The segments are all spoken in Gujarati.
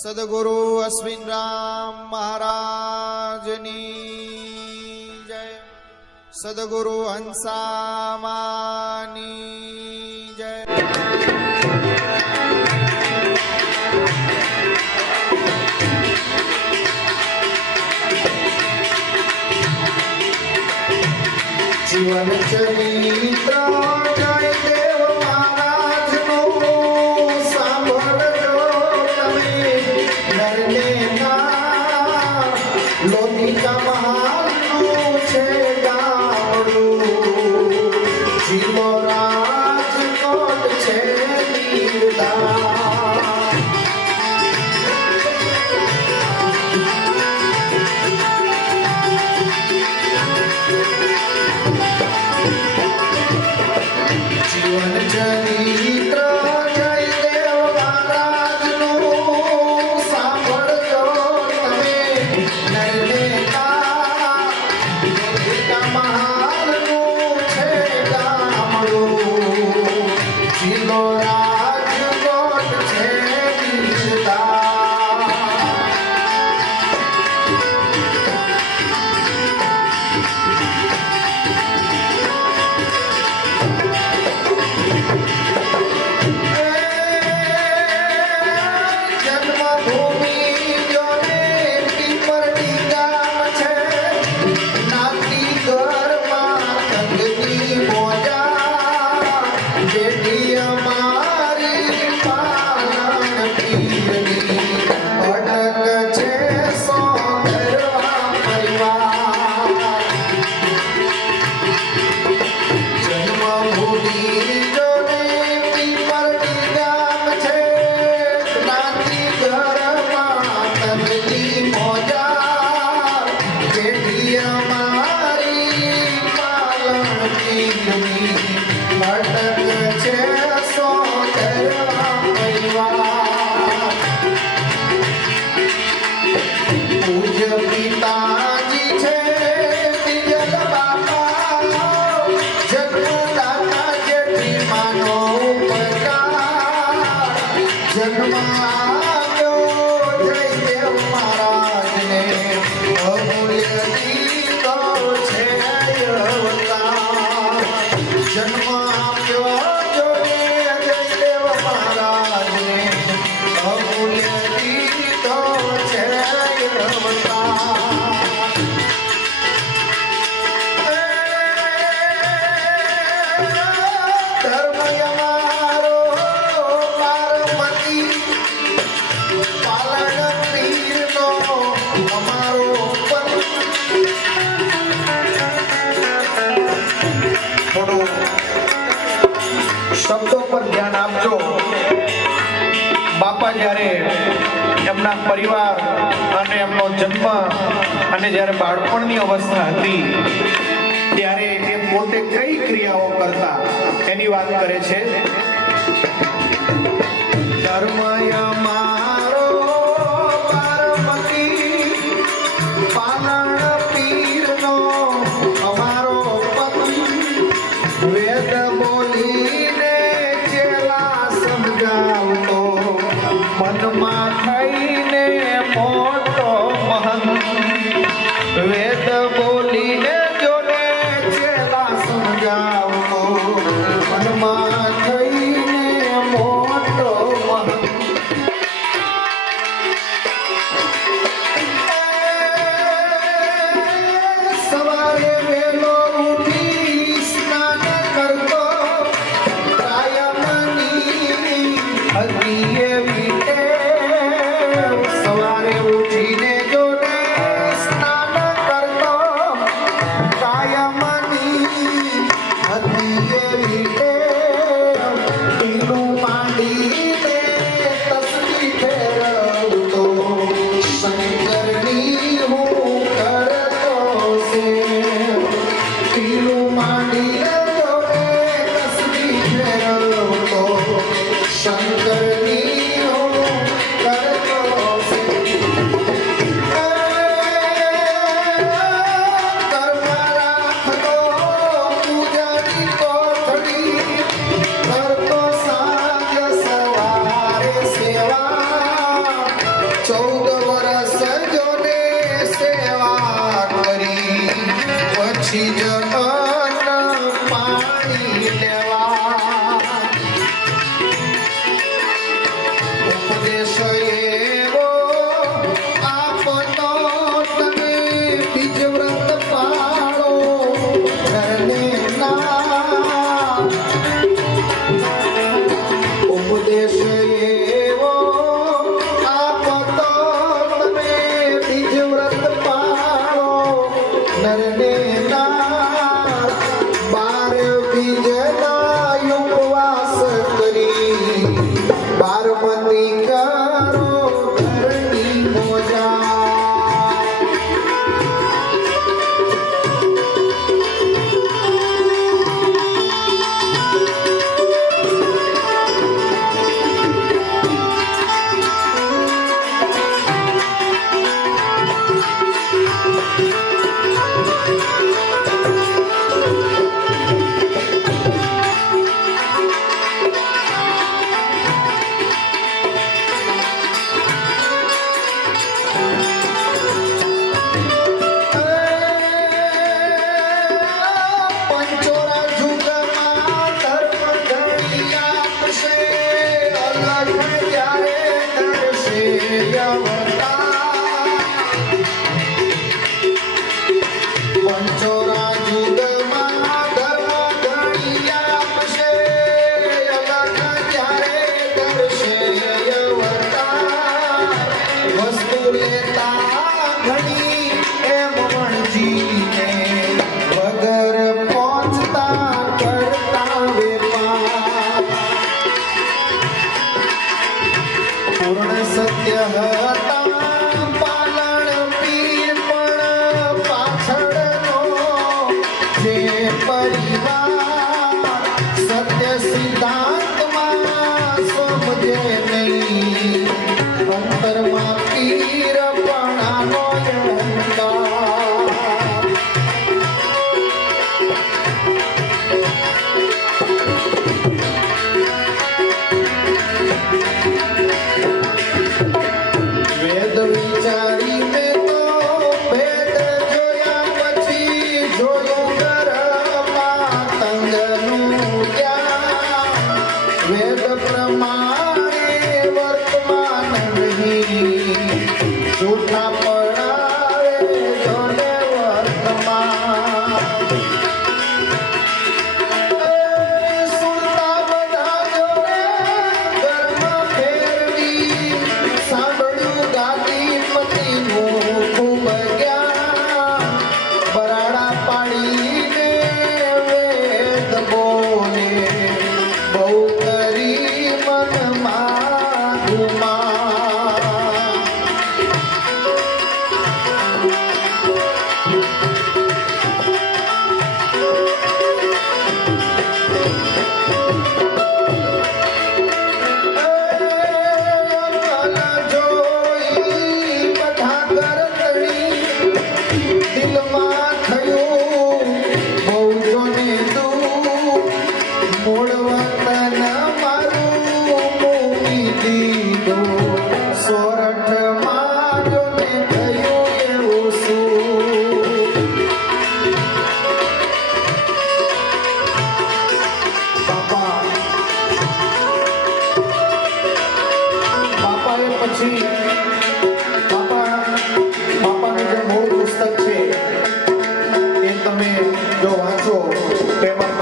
સદગુરુ અશ્વિન રામ મહારાજની જય સદગુરુ હંસામાની જય જીવન ચલી Yeah, my. જ્યારે એમના પરિવાર અને એમનો જન્મ અને જ્યારે બાળપણની અવસ્થા હતી, ત્યારે એ પોતે કઈ ક્રિયાઓ કરતા એની વાત કરે છે? ધર્મયમાં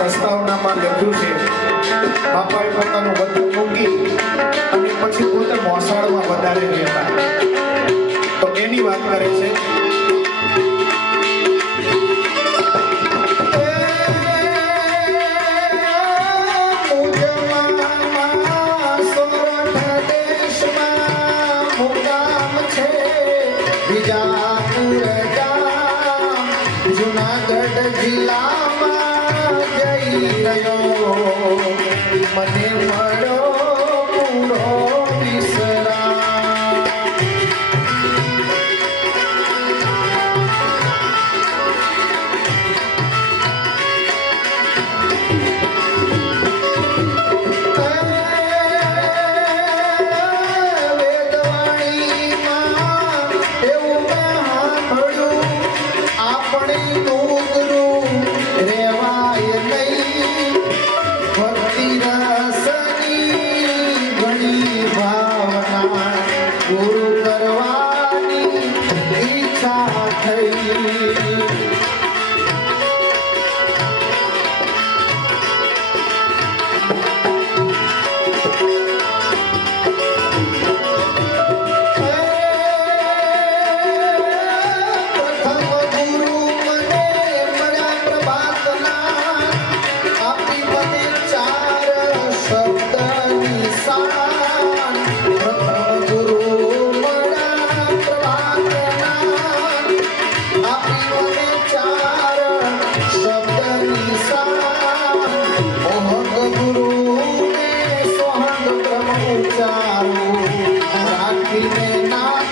પ્રસ્તાવનામાં લખ્યું છે. બાપાએ પોતાનું બધું મૂકી અને પછી પોતે મોસાળમાં વધારે રહેતા. તો એની વાત કરે છે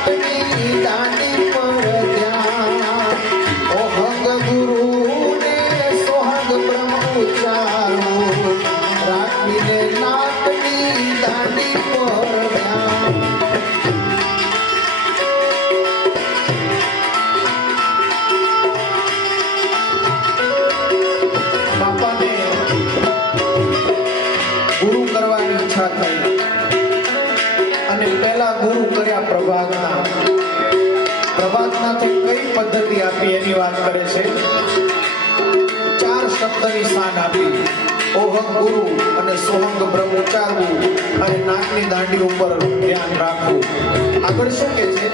દાંડી દાંડી તમારી નાકની દાંડી ઉપર ધ્યાન રાખવું આગળ શું કે છે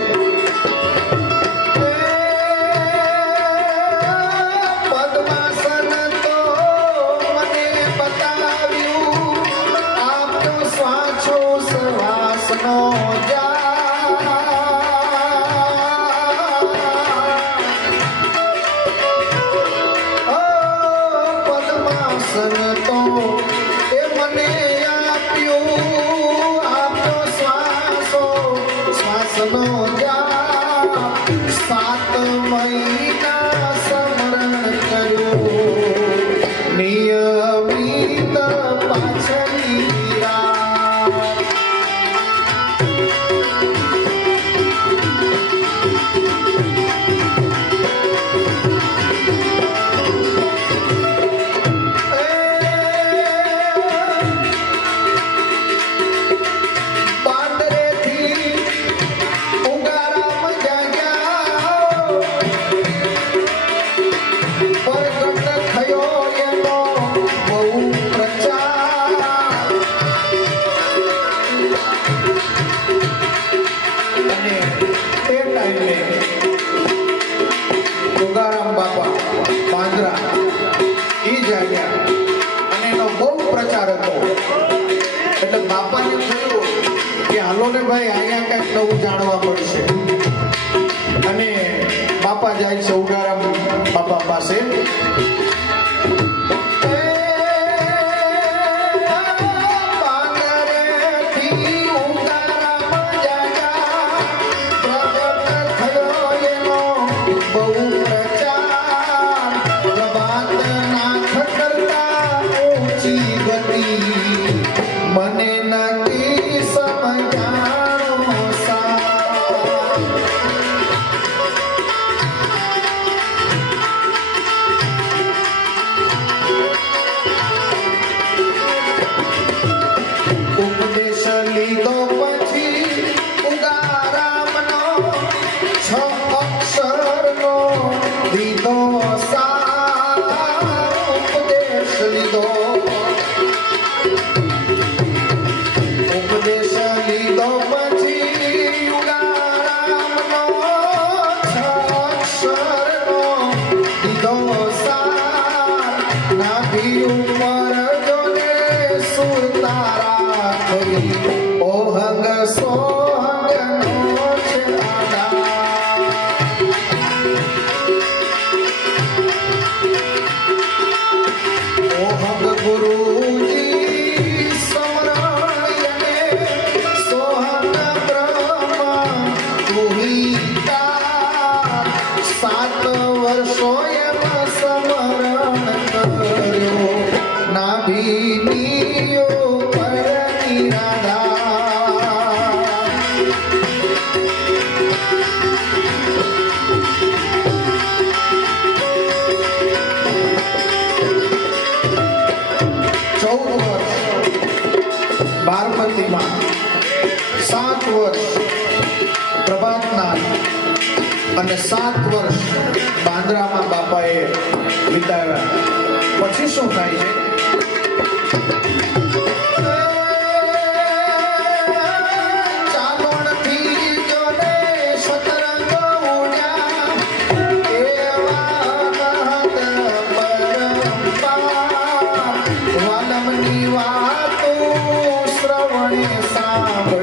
Oh, yeah. seu garam papá passe અને સાત વર્ષ બાંદ્રામાં બાપાએ વિતાવ્યા. પછી શું થાય છે? સાંભળ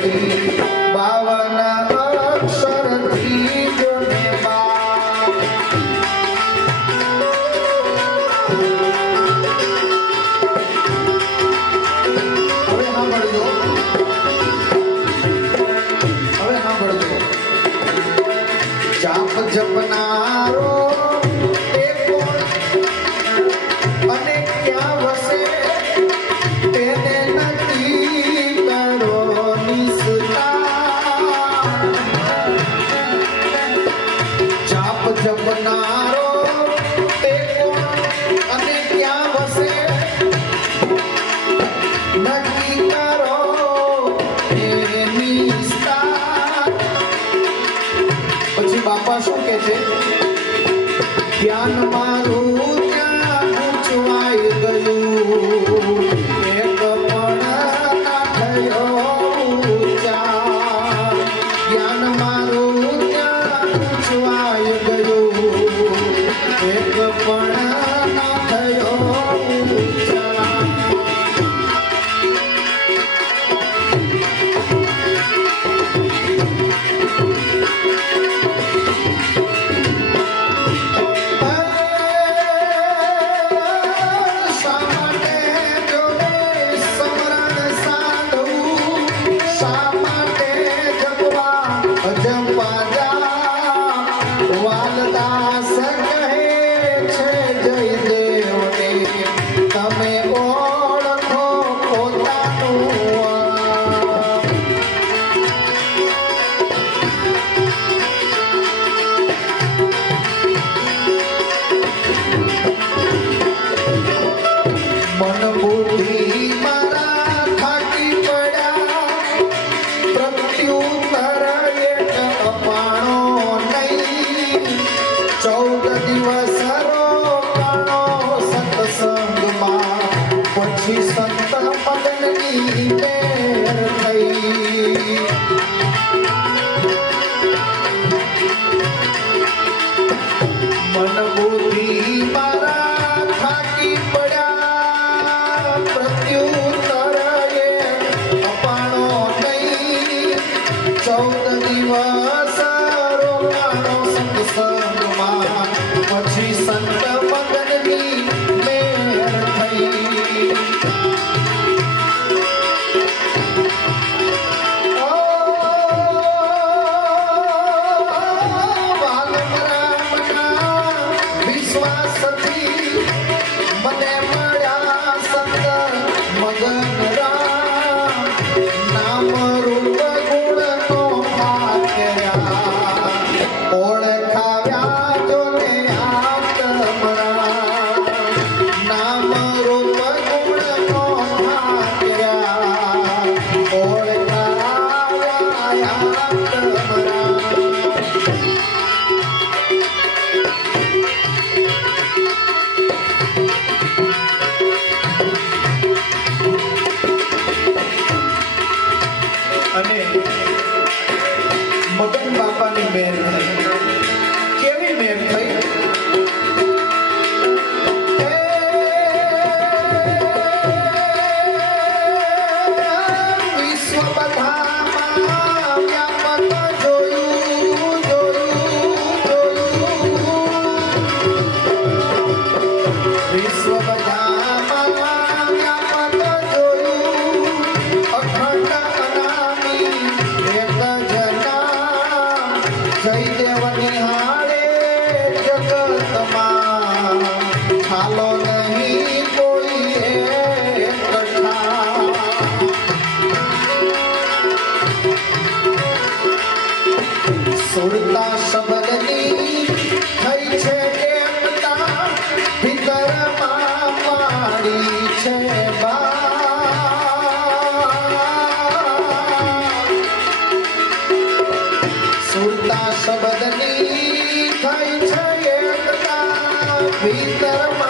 Feliz Caramba!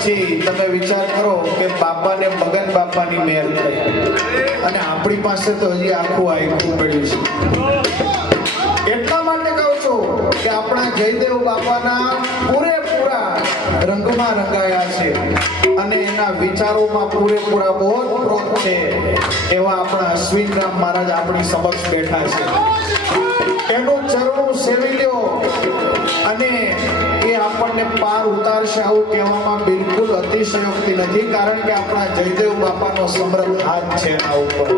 પછી તમે વિચાર કરો કે બાપાને મગન બાપાની મેર થઈ. અને આપણી પાસે તો હજી આખું આખું પડ્યું છે. એટલા માટે કહું છું કે આપણા જયદેવ બાપાના પૂરેપૂરા રંગમાં રંગાયા છે. અને એના વિચારોમાં પૂરેપૂરા બોધપ્રોત છે. એવા આપણા અશ્વિનરામ મહારાજ આપણી સમક્ષ બેઠા છે. એનું ચરણું સેવી લ્યો અને એ આપણને પાર ઉતારશે આવું કહેવામાં બિલકુલ અતિશયોક્તિ નથી, કારણ કે આપણા જયદેવ બાપાનો સમૃદ્ધ હાથ છે આ ઉપર.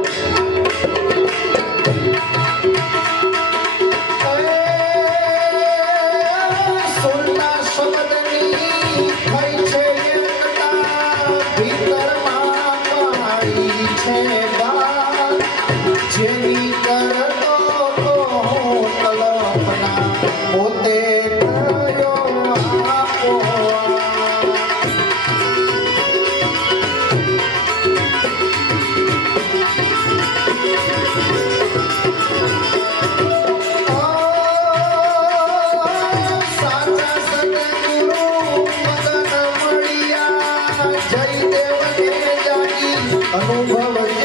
I don't know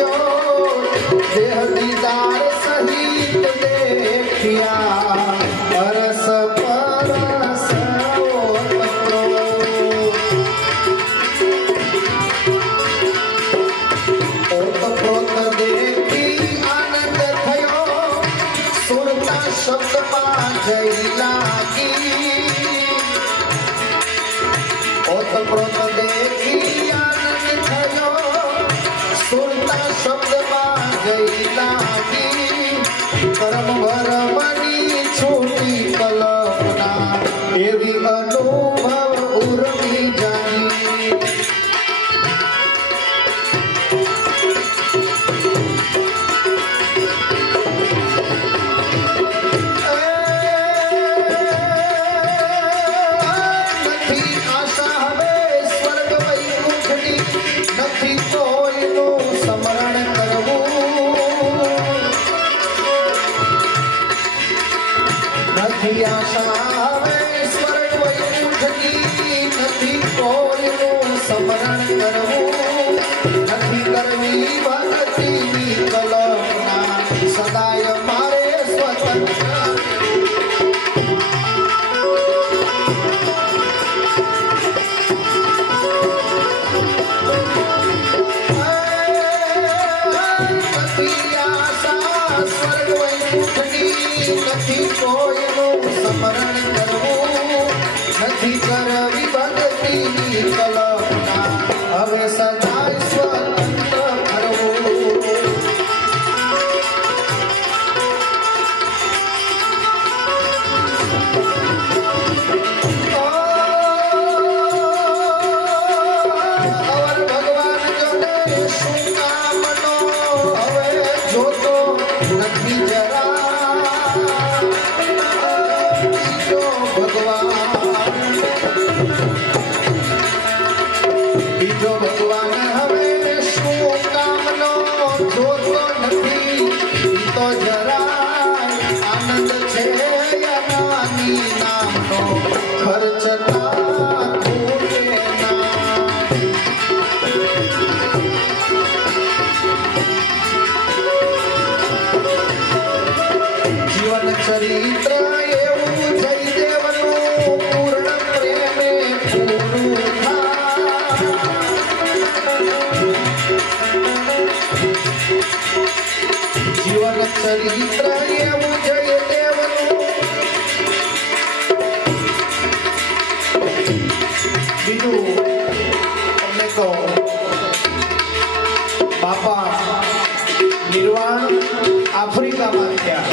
આફ્રિકામાં થયા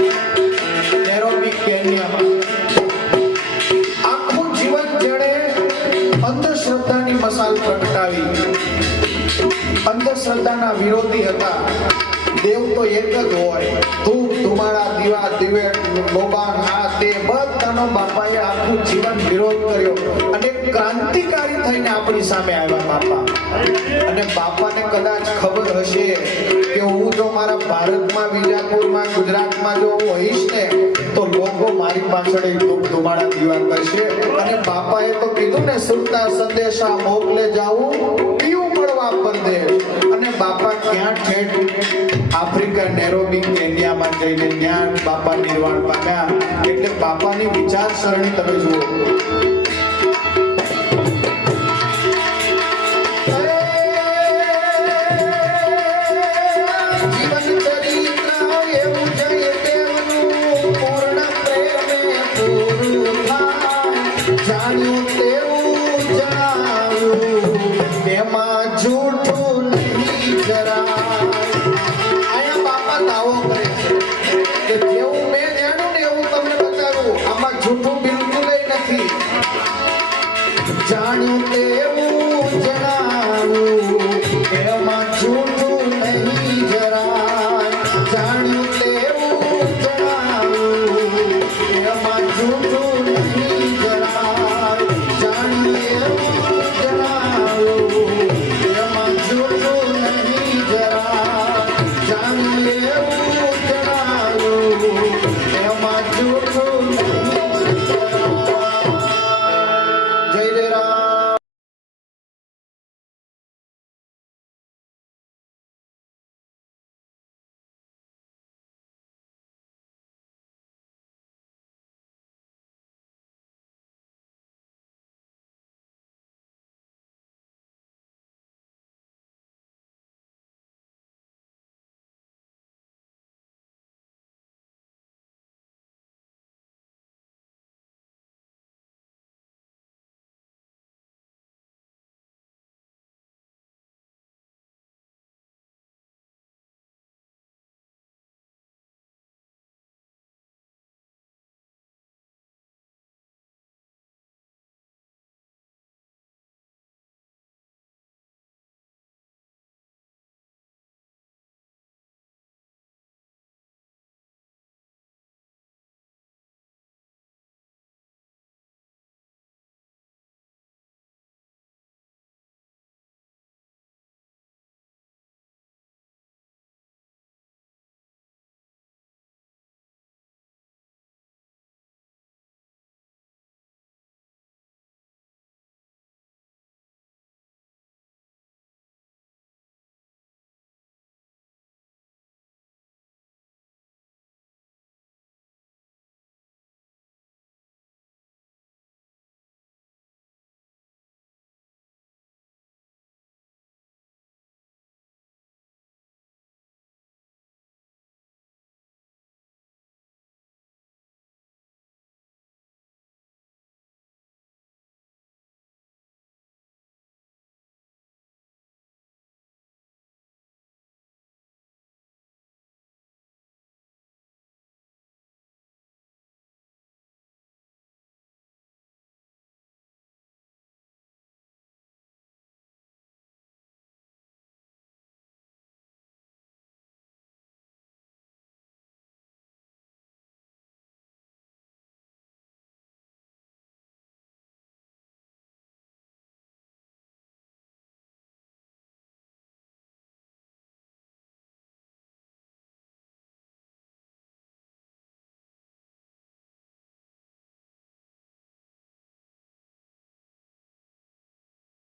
આખું જીવન જેણે અંધશ્રદ્ધાની મસાલ પ્રગટાવી. અંધશ્રદ્ધાના વિરોધી હતા. દેવ તો એક જ હોય. ધૂપ ધુમાડા, દીવા, દિવેટ, લોબાન, આ તે બધાનો બાપાએ આખું જીવન વિરોધ કર્યો. અને ક્રાંતિકારી થઈને આપણી સામે આવ્યા બાપા. અને બાપાને કદાચ ખબર હશે કે હું જો મારા ભારતમાં, વિજાપુરમાં, ગુજરાતમાં જો હું હોઈશ ને, તો લોકો મારી પાછળ ધૂપ ધુમાડા, દીવા કરશે. અને બાપાએ તો કીધું ને, સુરતા સંદેશા મોકલે જાવું પીવું પડવા પર દે અને બાપા ક્યાં ઠેઠ નેરોબી કેન્યામાં જઈને ત્યાં બાપા નિર્વાણ પામ્યા એટલે બાપાની વિચારસરણી તમે જુઓ.